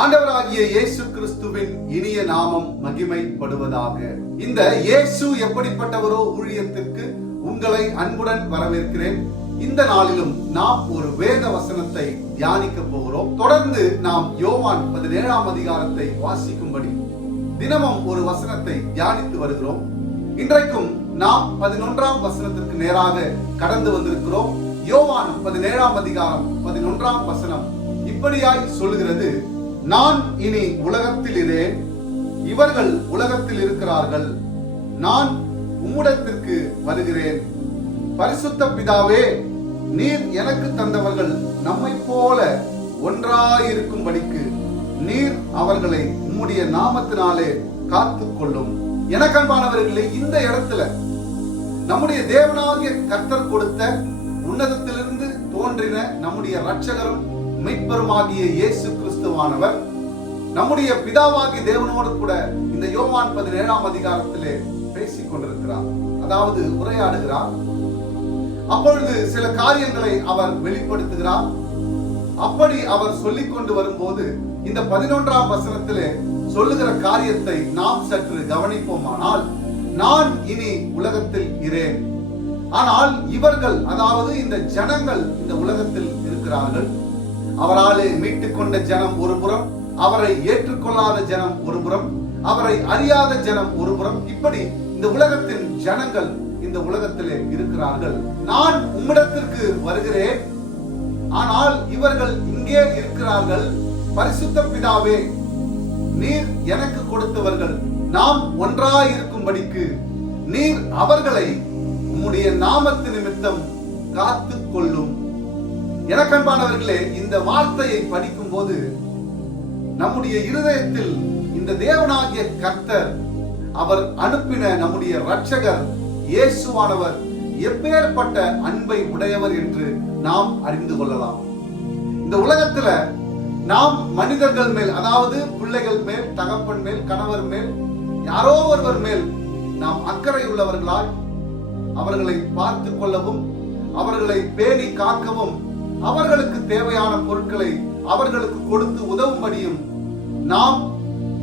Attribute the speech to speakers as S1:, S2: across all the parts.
S1: ஆண்டவராகிய இயேசு கிறிஸ்துவின் இனிய நாமம் மகிமைப்படுவதாக. இந்த இயேசு எப்படிப்பட்டவரோ ஊழியத்திற்கு உங்களை அன்புடன் வரவேற்கிறேன். இந்த நாளிலும் நாம் ஒரு வேத வசனத்தை தியானிக்க போகிறோம். தொடர்ந்து நாம் யோவான் பதினேழாம் அதிகாரத்தை வாசிக்கும்படி தினமும் ஒரு வசனத்தை தியானித்து வருகிறோம். இன்றைக்கும் நாம் பதினொன்றாம் வசனத்திற்கு நேராக கடந்து வந்திருக்கிறோம். யோவான் பதினேழாம் அதிகாரம் பதினொன்றாம் வசனம் இப்படியாய் சொல்கிறது நான் இனி உலகத்தில் இரேன் இவர்கள் உலகத்தில் இருக்கிறார்கள். நான் உம்முடத்திற்கு வருகிறேன். பரிசுத்த பிதாவே நீர் எனக்கு தந்தவர்கள் நம்மை போல ஒன்றாயிருக்கும்படிக்கு நீர் அவர்களை உம்முடைய நாமத்தினாலே காத்துக் கொள்ளும் எனக்கன்பானவர்களே இந்த இடத்துல நம்முடைய தேவனாகிய கர்த்தர் கொடுத்த உன்னதத்திலிருந்து தோன்றின நம்முடைய இரட்சகரும் ஆகிய இயேசு கிறிஸ்துவானவர் நம்முடைய பிதாவாகி தேவனோடு கூட இந்த யோவான் பதினேழாம் அதிகாரத்திலே பேசிக் கொண்டிருக்கிறார் அதாவது உரையாடுகிறார். அப்பொழுது சில காரியங்களை அவர் வெளிப்படுத்துகிறார். அப்படி அவர் சொல்லிக் கொண்டு வரும்போது இந்த பதினொன்றாம் வசனத்திலே சொல்லுகிற காரியத்தை நாம் சற்று கவனிப்போமானால் நான் இனி உலகத்தில் இரேன். ஆனால் இவர்கள் அதாவது இந்த ஜனங்கள் இந்த உலகத்தில் இருக்கிறார்கள். அவராலே மீட்டுக் கொண்ட ஜனம் ஒரு புறம் அவரை ஏற்றுக்கொள்ளாத ஜனம் ஒரு புறம் அவரை அறியாத ஜனம் ஒரு புறம். இப்படி இந்த உலகத்தின் ஜனங்கள் இந்த உலகத்திலே இருக்கிறார்கள். நான் உம்மிடத்திற்கு வருகிறேன். ஆனால் இவர்கள் இங்கே இருக்கிறார்கள். பரிசுத்த பிதாவே நீர் எனக்கு கொடுத்தவர்கள். நாம் ஒன்றாயிருக்கும்படிக்கு நீர் அவர்களை உம்முடைய நாமத்து நிமித்தம் காத்துக் கொள்ளும் எனக்கன்பானவர்களே இந்த வார்த்தையை படிக்கும் போது நம்முடைய இருதயத்தில் இந்த தேவனாகிய கர்த்தர் அவர் அனுப்பின நம்முடைய ரட்சகர் இயேசுவானவர் எப்பேற்பட்ட அன்பை உடையவர் என்று நாம் அறிந்து கொள்ளலாம். இந்த உலகத்துல நாம் மனிதர்கள் மேல் அதாவது பிள்ளைகள் மேல் தகப்பன் மேல் கணவர் மேல் யாரோ ஒருவர் மேல் நாம் அக்கறை உள்ளவர்களாய் அவர்களை பார்த்து கொள்ளவும் அவர்களை பேணி காக்கவும் அவர்களுக்கு தேவையான பொருட்களை அவர்களுக்கு கொடுத்து உதவும்படியும் நாம்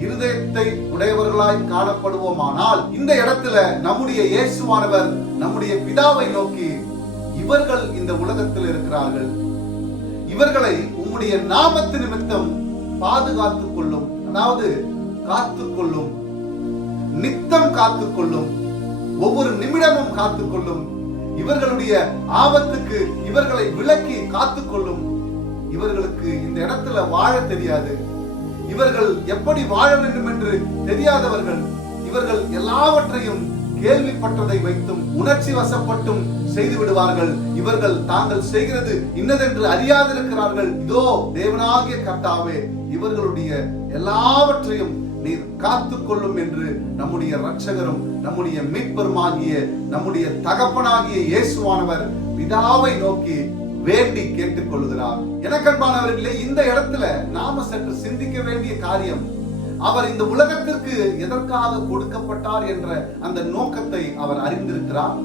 S1: இருதயத்தை உடையவர்களாய் காணப்படுவோமானால் இந்த இடத்துல நம்முடைய இயேசுவானவர் நம்முடைய பிதாவை நோக்கி இவர்கள் இந்த உலகத்தில் இருக்கிறார்கள். இவர்களை உம்முடைய நாமத்து நிமித்தம் பாதுகாத்துக் கொள்ளும். அதாவது காத்துக்கொள்ளும் நித்தம் காத்துக் கொள்ளும். ஒவ்வொரு நிமிடமும் காத்துக் கொள்ளும். இவர்களுடைய ஆபத்துக்கு இவர்களை விலக்கி காத்துக் கொள்ளும் இவர்களுக்கு இந்த இடத்துல வாழ தெரியாது. இவர்கள் எப்படி வாழ வேண்டும் என்று தெரியாதவர்கள் இவர்கள் எல்லாவற்றையும் கேள்விப்பட்டதை வைத்தும் உணர்ச்சி வசப்பட்டும் செய்து விடுவார்கள். இவர்கள் தாங்கள் செய்கிறது இன்னதென்று அறியாதிருக்கிறார்கள். இதோ தேவனாகிய கர்த்தாவே இவர்களுடைய எல்லாவற்றையும் நீர் காத்துக் கொள்ளும் என்று நம்முடைய ரட்சகரும் நம்முடைய மீட்பருமாகிய நம்முடைய தகப்பனாகிய இயேசுவானவர் பிதாவை நோக்கி வேண்டி கேட்டுக் கொள்கிறார் எனக்கன்பானவர்களே இந்த இடத்துல நாம சற்று சிந்திக்க வேண்டிய காரியம் அவர் இந்த உலகத்திற்கு எதற்காக கொடுக்கப்பட்டார் என்ற அந்த நோக்கத்தை அவர் அறிந்திருக்கிறார்.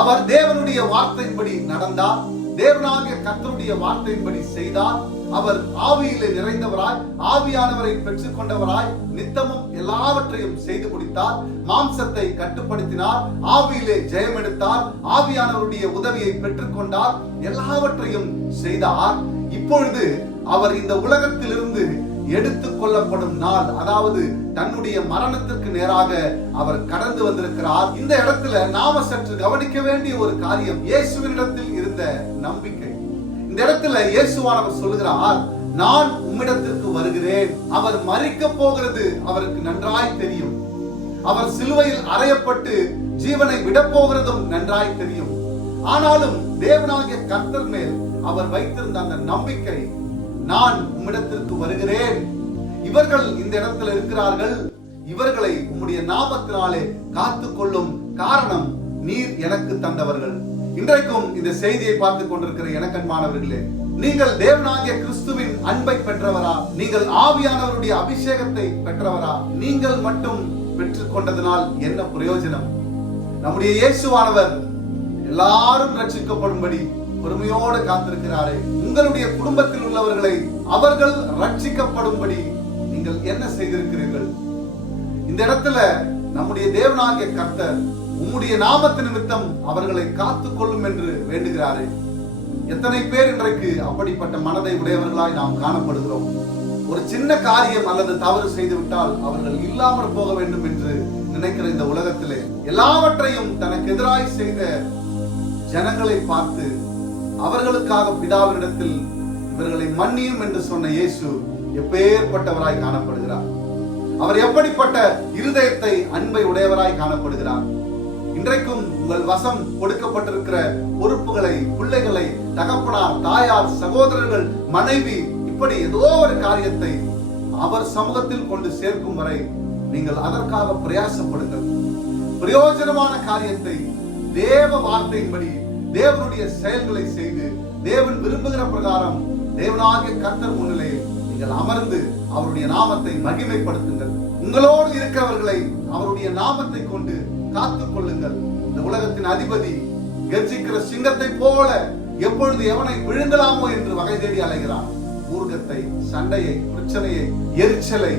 S1: அவர் தேவனுடைய வார்த்தையின்படி நடந்தார் தேவனாகிய கத்தருடைய வார்த்தையின்படி செய்தார். அவர் ஆவியிலே நிறைந்தவராய் ஆவியானவரை பெற்றுக் கொண்டவராய் நித்தமும் எல்லாவற்றையும் செய்து முடித்தார். மாம்சத்தை கட்டுப்படுத்தினார் ஆவியிலே ஜெயம் எடுத்தார் ஆவியானவருடைய உதவியை பெற்றுக்கொண்டார் எல்லாவற்றையும் செய்தார். இப்பொழுது அவர் இந்த உலகத்திலிருந்து எடுத்துக் கொள்ளப்படும் நாள். அதாவது தன்னுடைய மரணத்திற்கு நேராக அவர் கடந்து வந்திருக்கிறார். இந்த இடத்துல நாம சற்று கவனிக்க வேண்டிய ஒரு காரியம் இயேசுவினிடத்தில் இருந்த நம்பிக்கை. இந்த இடத்துல இயேசுவானவர் சொல்லுகிறார் நான் உம்மிடத்திற்கு வருகிறேன். அவர் மறிக்க போகிறது அவருக்கு நன்றாய் தெரியும். அவர் சிலுவையில் அறையப்பட்டு ஜீவனை விட போகிறதும் நன்றாய் தெரியும். ஆனாலும் தேவனாகிய கர்த்தர் மேல் அவர் வைத்திருந்த அந்த நம்பிக்கை நான் உம்மிடத்திற்கு வருகிறேன். இவர்கள் இந்த இடத்துல இருக்கிறார்கள். இவர்களை உம்முடைய நாமத்தினாலே காத்துக் கொள்ளும் காரணம் நீர் எனக்கு தந்தவர்கள். இன்றைக்கும் இந்த செய்தியை பார்த்துக் கொண்டிருக்கிற எனக்கன்பானவர்களே நீங்கள் தேவனாகிய கிறிஸ்துவின் அன்பை பெற்றவரா? நீங்கள் ஆவியானவருடைய அபிஷேகத்தை பெற்றவரா? நீங்கள் மட்டும் பெற்றுக் கொண்டதனால் என்ன பிரயோஜனம்? நம்முடைய இயேசுவானவர் எல்லாரும் ரட்சிக்கப்படும்படி பொறுமையோடு காத்திருக்கிறாரே. உங்களுடைய குடும்பத்தில் உள்ளவர்களை அவர்கள் ரட்சிக்கப்படும்படி நீங்கள் என்ன செய்திருக்கிறீர்கள்? இந்த இடத்துல நம்முடைய தேவனாகிய கர்த்தர் உம்முடைய நாமத்து நிமித்தம் அவர்களை காத்துக் கொள்ளும் என்று வேண்டுகிறாரே. எத்தனை பேர் இன்றைக்கு அப்படிப்பட்ட மனதை உடையவர்களாய் நாம் காணப்படுகிறோம்? ஒரு சின்ன காரியம் அல்லது தவறு செய்து விட்டால் அவர்கள் இல்லாமல் போக வேண்டும் என்று நினைக்கிற இந்த உலகத்திலே எல்லாவற்றையும் தனக்கு எதிராய் செய்த ஜனங்களை பார்த்து அவர்களுக்காக பிதாவினிடத்தில் இவர்களை மன்னியும் என்று சொன்ன இயேசு எப்பேற்பட்டவராய் காணப்படுகிறார். அவர் எப்படிப்பட்ட இருதயத்தை அன்பை உடையவராய் காணப்படுகிறார். இன்றைக்கும் உங்கள் வசம் கொடுக்கப்பட்டிருக்கிற பொறுப்புகளை பிள்ளைகளை தகப்பனார் தாயார் சகோதரர்கள் மனைவி இப்படி ஏதோ ஒரு காரியத்தை அவர் சமூகத்தில் கொண்டு சேர்க்கும் வரை நீங்கள் அதற்காக பிரயாசப்படுங்கள். பிரயோஜனமான காரியத்தை தேவ வார்த்தையின்படி தேவனுடைய செயல்களை செய்து தேவன் விரும்புகிற பிரகாரம் தேவனாகிய கர்த்தர் முன்னிலையில் நீங்கள் அமர்ந்து அவருடைய நாமத்தை மகிமைப்படுத்துங்கள். உங்களோடு இருக்கிறவர்களை அவருடைய நாமத்தை கொண்டு காத்து கொள்ளுங்கள். இந்த உலகத்தின் அதிபதி கர்ஜிக்கிற சிங்கத்தை போல எப்பொழுது எவனை விழுங்கலாமோ என்று வகை தேடி அலைகிறான். ஊர்கத்தை சண்டையை பிரச்சனையை எரிச்சலை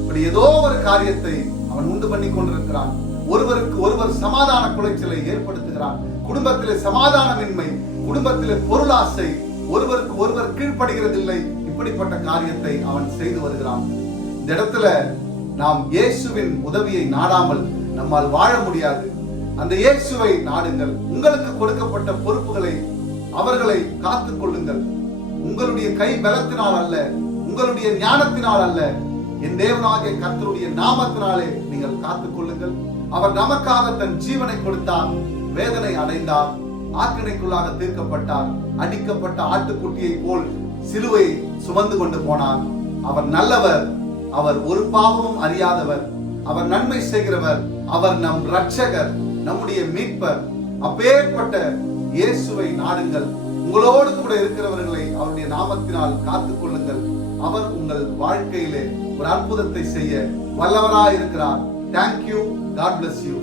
S1: இப்படி ஏதோ ஒரு காரியத்தை அவன் உண்டு பண்ணி கொண்டிருக்கிறான். ஒருவருக்கு ஒருவர் சமாதான குலைச்சலை ஏற்படுத்துகிறான். குடும்பத்திலே சமாதானமின்மை குடும்பத்திலே பொருளாசை ஒருவருக்கு ஒருவர் கீழ்ப்படுகிறதில்லை. இப்படிப்பட்ட காரியத்தை அவன் செய்து வருகிறான். இந்த இடத்துல நாம் இயேசுவின் உதவியை நாடாமல் நம்மால் வாழ முடியாது. அந்த இயேசுவை நாடுங்கள். உங்களுக்கு கொடுக்கப்பட்ட பொறுப்புகளை அவர்களை காத்துக் கொள்ளுங்கள். உங்களுடைய கை பலத்தினால் அல்ல உங்களுடைய ஞானத்தினால் அல்ல. என் தேவனாகிய கர்த்தருடைய நாமத்தினாலே நீங்கள் காத்துக் கொள்ளுங்கள். அவர் நமக்காக தன் ஜீவனை கொடுத்தார் வேதனை அடைந்தார் ஆக்கினைக்குள்ளாக தீர்க்கப்பட்டார் அடிக்கப்பட்ட ஆட்டுக்குட்டியை போல் சிலுவை சுமந்து கொண்டு போனார். அவர் நல்லவர் அவர் ஒரு பாவமும் அறியாதவர். அவர் நன்மை செய்கிறவர் அவர் நம் ரட்சகர் நம்முடைய மீட்பர். அப்பேற்பட்ட இயேசுவை நாடுங்கள். உங்களோடு கூட இருக்கிறவர்களை அவருடைய நாமத்தினால் காத்துக் கொள்ளுங்கள். அவர் உங்கள் வாழ்க்கையிலே ஒரு அற்புதத்தை செய்ய வல்லவராய் இருக்கிறார் தேங்க்யூ காட் பிளஸ் யூ